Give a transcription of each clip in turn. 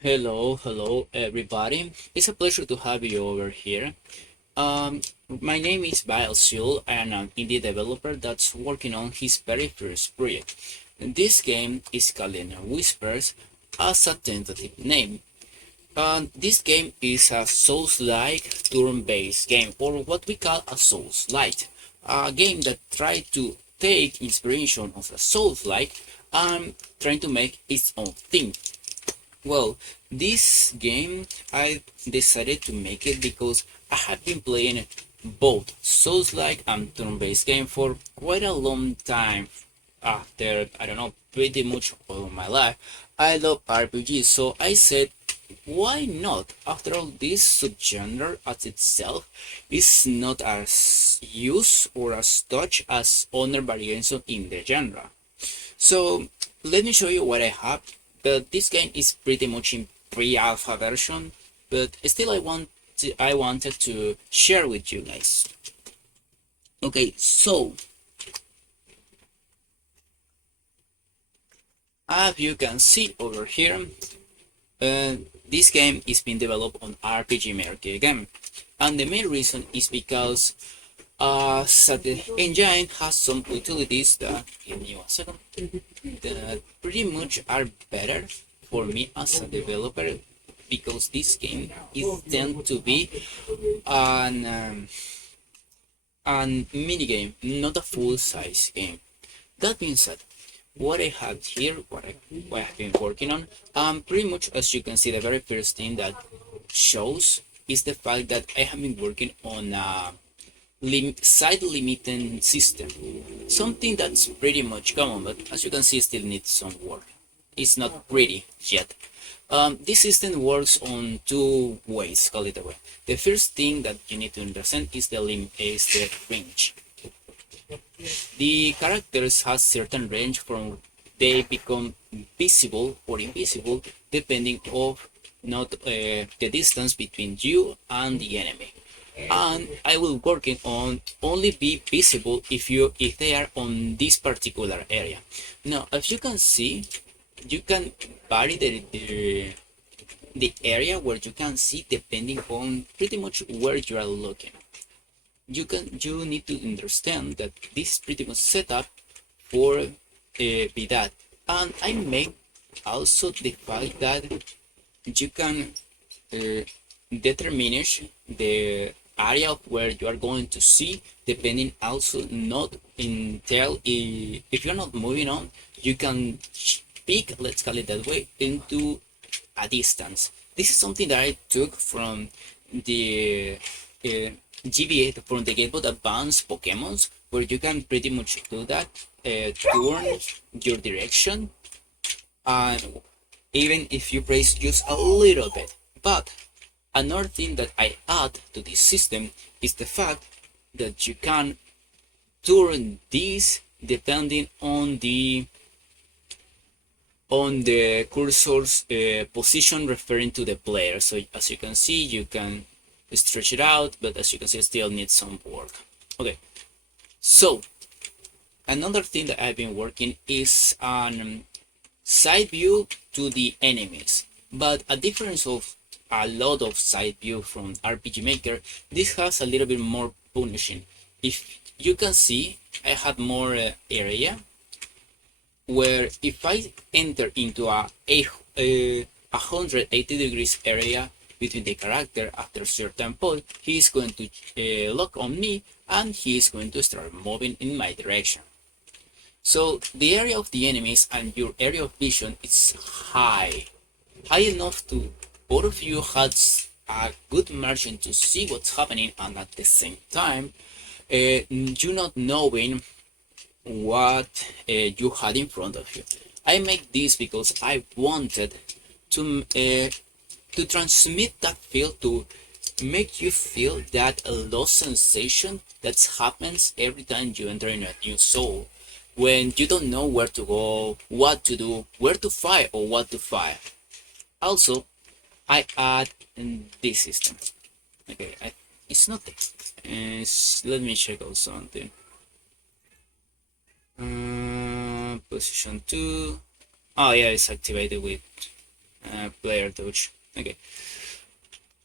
Hello everybody. It's a pleasure to have you over here. My name is Vai-suil and I'm an indie developer that's working on his very first project. This game is called Whispers as a tentative name. This game is a Souls-like turn-based game, or what we call a Souls-Lite, a game that tries to take inspiration of a Souls-like and trying to make its own thing. Well, this game I decided to make it because I have been playing both Souls-like and turn-based game for quite a long time. After I don't know, pretty much all of my life, I love RPGs, so I said, why not? After all, this subgenre as itself is not as used or as touched as other variations in the genre. So let me show you what I have. But this game is pretty much in pre-alpha version, but still I wanted to share with you guys. Okay, so as you can see over here, this game is being developed on Rpgmaker again, and the main reason is because the engine has some utilities that, give me 1 second, that pretty much are better for me as a developer, because this game is tend to be an mini game, not a full size game. That being said, what I have here, what I've been working on, pretty much as you can see, the very first thing that shows is the fact that I have been working on a side limiting system, something that's pretty much common, but as you can see, still needs some work. It's not pretty yet. This system works on two ways, call it a way. The first thing that you need to understand is the range. The characters has certain range from they become visible or invisible depending of not the distance between you and the enemy. And I will working on only be visible if they are on this particular area. Now, as you can see, you can vary the area where you can see depending on pretty much where you are looking. You need to understand that this is pretty much set up for be that. And I make also the fact that you can determine the area of where you are going to see, depending also not until if you're not moving on, you can peek, let's call it that way, into a distance. This is something that I took from the GBA, from the Game Boy Advance Pokemons, where you can pretty much do that, turn your direction, and even if you press just a little bit. But another thing that I add to this system is the fact that you can turn this depending on the cursor's position referring to the player. So as you can see, you can stretch it out, but as you can see, it still needs some work. Okay, so another thing that I've been working is on side view to the enemies, but a difference of a lot of side view from Rpgmaker, this has a little bit more punishing. If you can see, I have more area where if I enter into a 180 degrees area between the character after a certain point, he is going to lock on me and he is going to start moving in my direction. So the area of the enemies and your area of vision is high enough to both of you had a good margin to see what's happening, and at the same time, you not knowing what you had in front of you. I make this because I wanted to transmit that feel, to make you feel that lost sensation that happens every time you enter in a new soul, when you don't know where to go, what to do, where to fight or what to fight. Also, I add in this system. Okay, it's not this. Let me check out something. Position 2. Oh yeah, it's activated with player touch. Okay,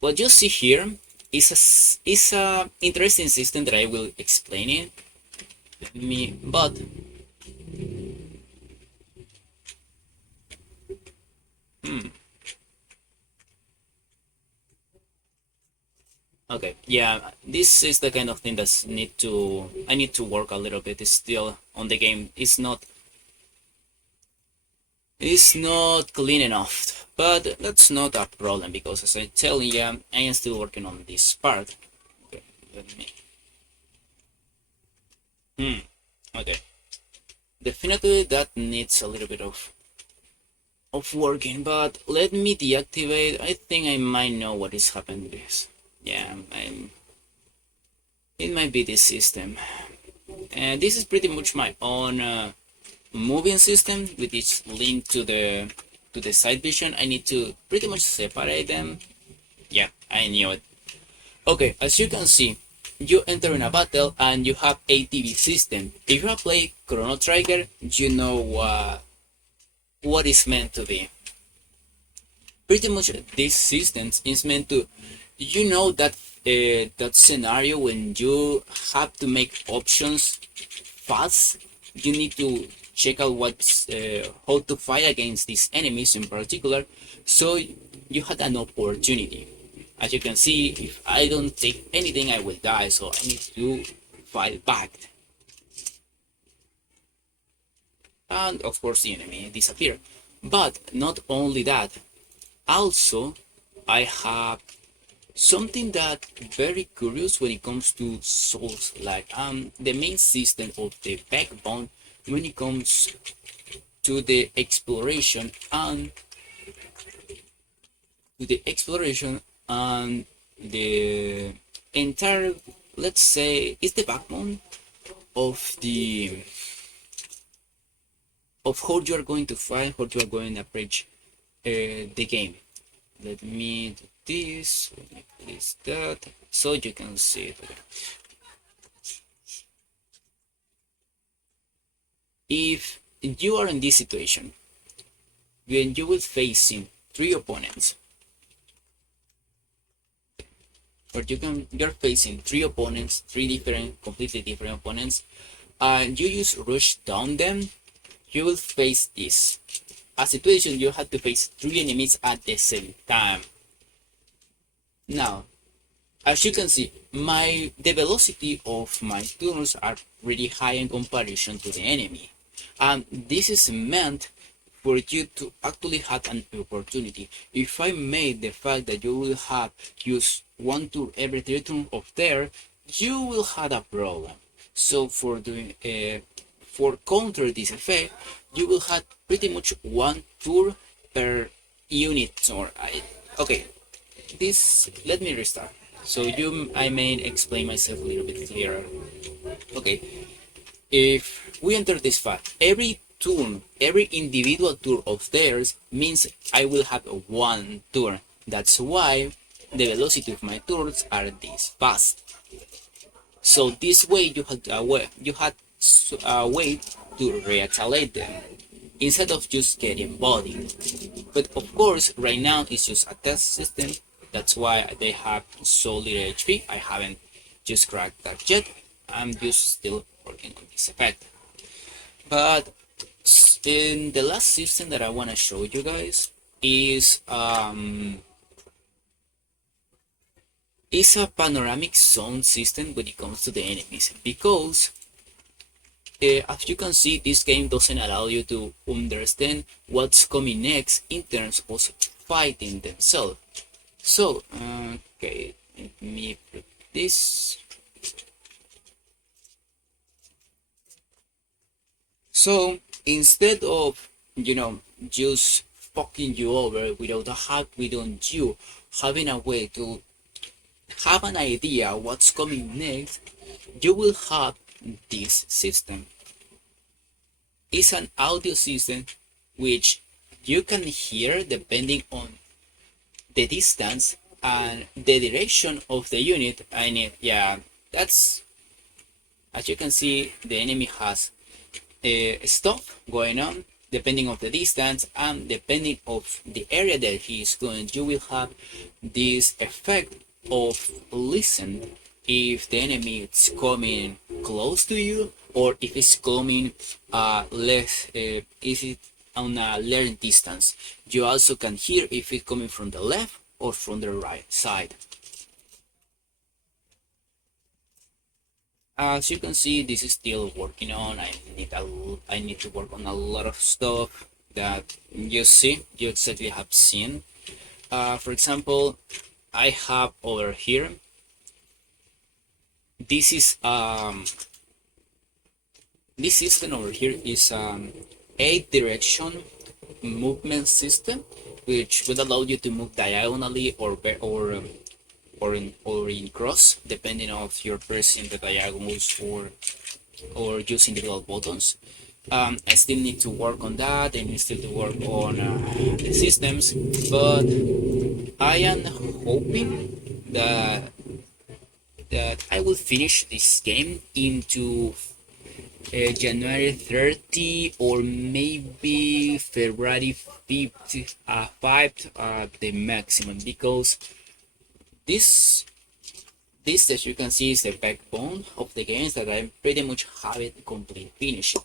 what you see here is a interesting system that I will explain it. But okay, yeah, this is the kind of thing that's I need to work a little bit. It's still on the game. It's not clean enough, but that's not a problem because, as I tell you, I am still working on this part. Okay, let me. Okay, definitely that needs a little bit of working, but let me deactivate. I think I might know what is happening with this. Yeah, it might be this system, and this is pretty much my own moving system with its link to the side vision. I need to pretty much separate them. Yeah, I knew it. Okay, as you can see, you enter in a battle and you have a TV system. If you have played Chrono Trigger, you know what is meant to be. Pretty much this system is meant to, that scenario when you have to make options fast. You need to check out how to fight against these enemies in particular. So you had an opportunity. As you can see, if I don't take anything, I will die. So I need to fight back. And of course the enemy disappear. But not only that, also I have something that very curious when it comes to Souls, like the main system of the backbone when it comes to the exploration and the entire, let's say, is the backbone of how you are going to fight, how you are going to approach the game. Let me do this, let me place that, so you can see it. Okay. If you are in this situation, when you will facing 3 opponents, or you're facing 3 opponents, 3 completely different opponents, and you just rush down them, you will face this. A situation you have to face 3 enemies at the same time. Now, as you can see, the velocity of my turns are really high in comparison to the enemy. And this is meant for you to actually have an opportunity. If I made the fact that you will have use 1 turn every 3 turns of there, you will have a problem. So for counter this effect, you will have pretty much 1 turn per unit turn. Okay, let me restart. So I may explain myself a little bit clearer. Okay, if we enter this fact, every individual turn of theirs means I will have 1 turn. That's why the velocity of my turns are this fast. So this way you had a way to retaliate them instead of just getting bodied. But of course, right now it's just a test system. That's why they have so little HP. I haven't just cracked that yet. I'm just still working on this effect. But in the last system that I want to show you guys is a panoramic zone system when it comes to the enemies, because as you can see, this game doesn't allow you to understand what's coming next in terms of fighting themselves. So, okay, let me put this. So, instead of, just fucking you over without you having a way to have an idea what's coming next, you will have this system. It's an audio system which you can hear depending on the distance and the direction of the unit. That's, as you can see, the enemy has stuff going on. depending of the distance and depending of the area that he is going, you will have this effect of listen if the enemy is coming close to you or if it's coming less, is it on a less distance. You also can hear if it's coming from the left or from the right side. As you can see, this is still working on. I need to work on a lot of stuff that you exactly have seen. For example, I have over here. This system over here is 8-direction movement system, which will allow you to move diagonally or in cross, depending of your pressing the diagonals or using the little buttons. I still need to work on that. I need still to work on the systems, but I am hoping that I will finish this game into January 30 or maybe February 5th, 5th, the maximum, because this as you can see is the backbone of the games that I pretty much have it complete finished.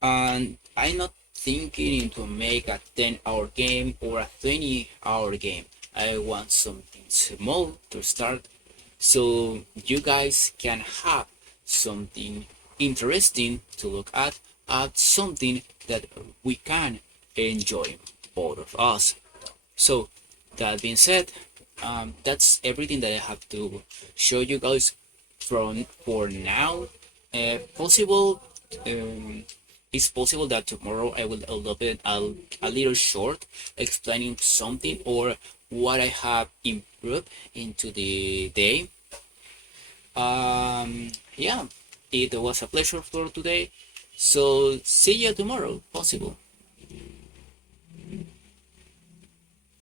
And I'm not thinking to make a 10-hour game or a 20-hour game. I want something small to start so you guys can have something interesting to look at something that we can enjoy, both of us. So that being said, that's everything that I have to show you guys for now. Possible it's possible that tomorrow I will upload a little short explaining something or what I have improved into the day. Yeah, it was a pleasure for today. So see you tomorrow, possible.